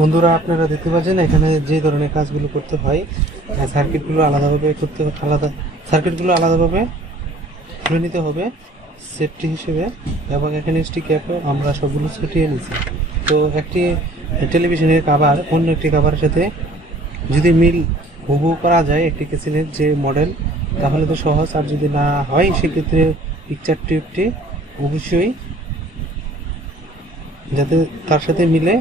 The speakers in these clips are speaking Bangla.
বন্ধুরা আপনারা দেখতে পাচ্ছেন এখানে যে ধরনের কাজগুলো করতে হয় সার্কিটগুলো আলাদাভাবে খুলে নিতে হবে সেফটি হিসেবে এবং এখানে স্টিক ক্যাপে আমরা সবগুলো ছুটিয়ে নিয়েছি। তো একটি টেলিভিশনের কভার অন্য একটি কভারের সাথে যদি মিল হুবহু করা যায় একটি কেসিনের যে মডেল তাহলে তো সহজ, আর যদি না হয় সেক্ষেত্রে পিকচার টিউবটি অবশ্যই যাতে তার সাথে মিলে,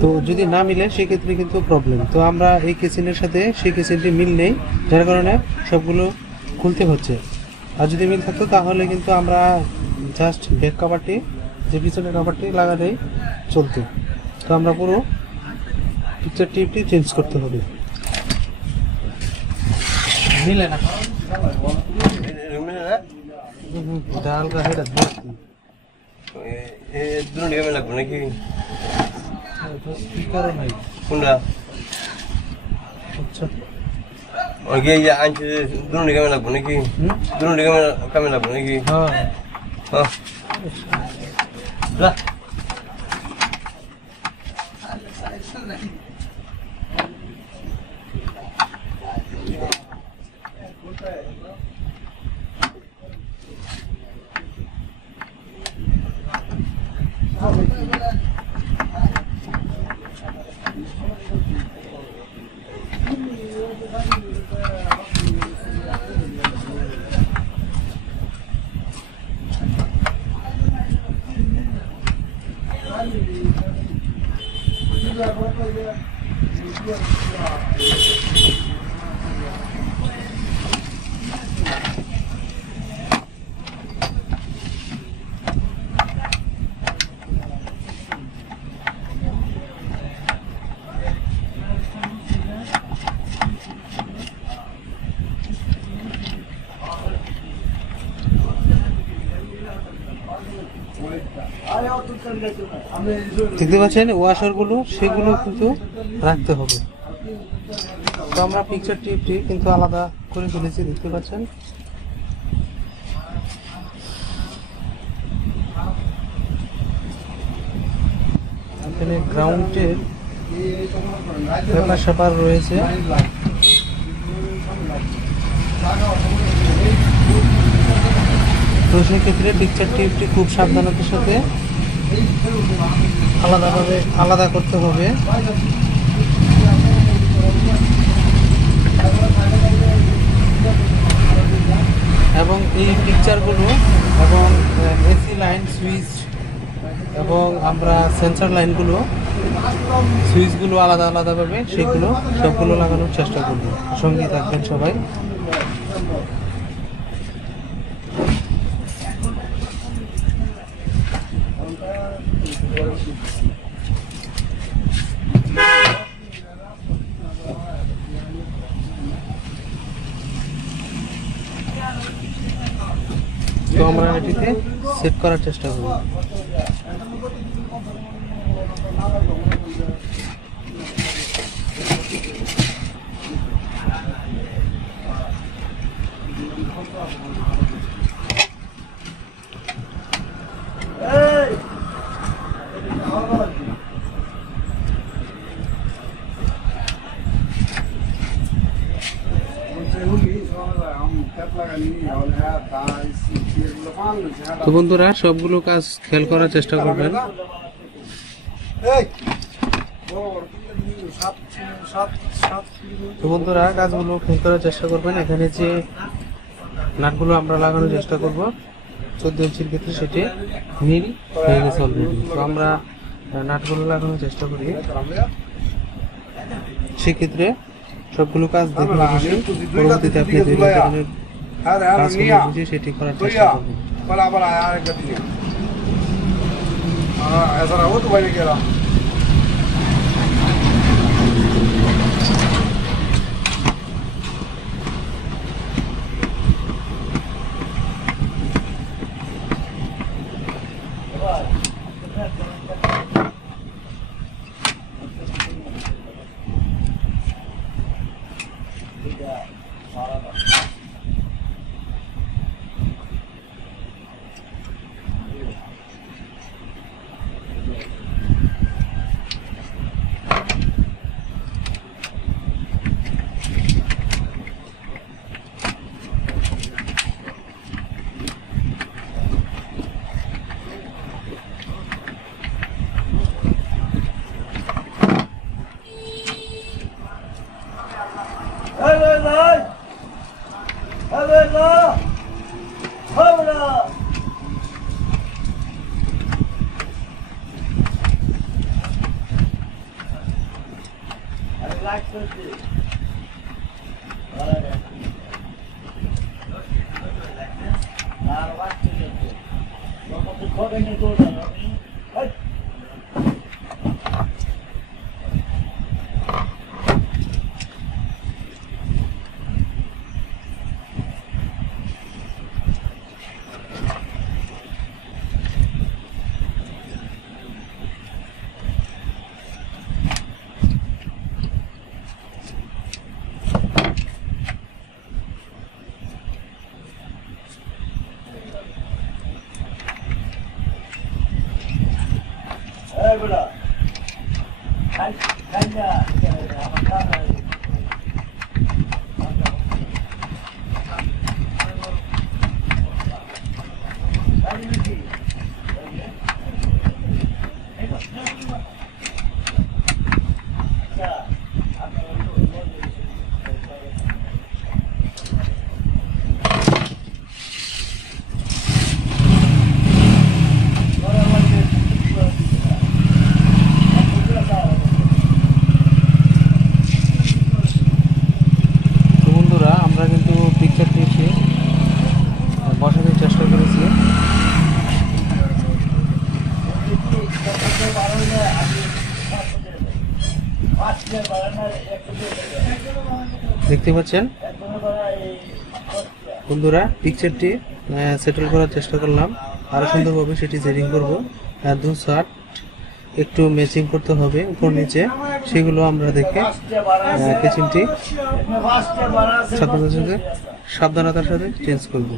তো যদি না মিলে সেক্ষেত্রে কিন্তু প্রবলেম। তো আমরা এই কেসিনের সাথে সেই কেসিনটি মিল নেই, যার কারণে সবগুলো খুলতে হচ্ছে। আর যদি মিল থাকতো তাহলে কিন্তু আমরা জাস্ট ব্যাক কভারটি যে পিছনের কভারটি লাগালেই চলতো। তো আমরা পুরো পিকচার টিপটি চেঞ্জ করতে হবে। মিলে না ডাল গাছে লাগবে নাকি স্পিকারও নাই কোনটা? আচ্ছা ওকে আনছে দুটো কামে লাগবে নাকি? দুটো কামে লাগবে নাকি? হ্যাঁ হ্যাঁ দেখতে পাচ্ছেন ওয়াশারগুলো সেগুলো কিন্তু রাখতে হবে। তো আমরা পিকচার টিপটি কিন্তু আলাদা করে ফেলেছি, দেখতে পাচ্ছেন। এখানে গ্রাউন্ডের ব্যাপার স্যাপার রয়েছে। তো সেক্ষেত্রে পিকচার টিপটি খুব সাবধানতার সাথে আলাদা করতে হবে। এবং এই পিকচারগুলো এবং এসি লাইন সুইচ এবং আমরা সেন্সর লাইনগুলো সুইচগুলো আলাদাভাবে সেগুলো সবগুলো লাগানোর চেষ্টা করব। সঙ্গে থাকবেন সবাই। তো আমরা এটিতে সেট করার চেষ্টা করব। তো বন্ধুরা সবগুলো কাজ খেয়াল করার চেষ্টা করবেন। তো বন্ধুরা কাজগুলো খেয়াল করার চেষ্টা করবেন। এখানে যে নাটগুলো আমরা লাগানোর চেষ্টা করব 14 ইঞ্চির ক্ষেত্রে সেটি মিল হয়ে গেছে অলরেডি। তো আমরা নাটগুলো লাগানোর চেষ্টা করি, সেক্ষেত্রে সবগুলো কাজ দেখে পরবর্তীতে আপনি যে ধরনের কাজগুলো বুঝে সেটি করার চেষ্টা করবেন। বসানোর চেষ্টা করেছি। দেখতে পাচ্ছেন বন্ধুরা, পিকচারটি সেটেল করার চেষ্টা করলাম, আরো সুন্দরভাবে সেটি সেটিং করব। দু সাইড একটু ম্যাচিং করতে হবে উপর নিচে, সেগুলো আমরা দেখে কেচিংটি সাবধানতার সাথে চেঞ্জ করব।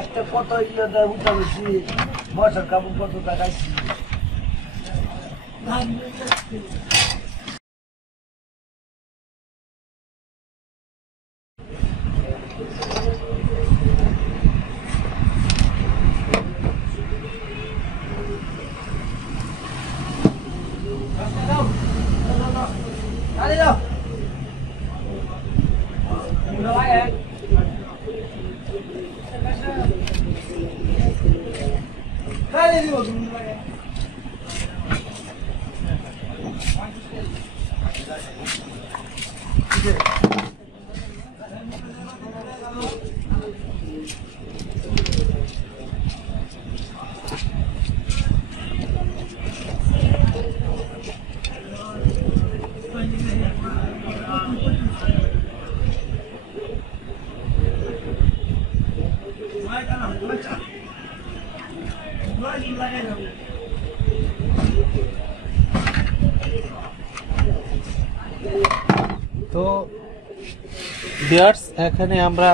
একটা কত উঠা বেশি মশার কাপড় কত টাকাইছি। তো ভিউয়ার্স, এখানে আমরা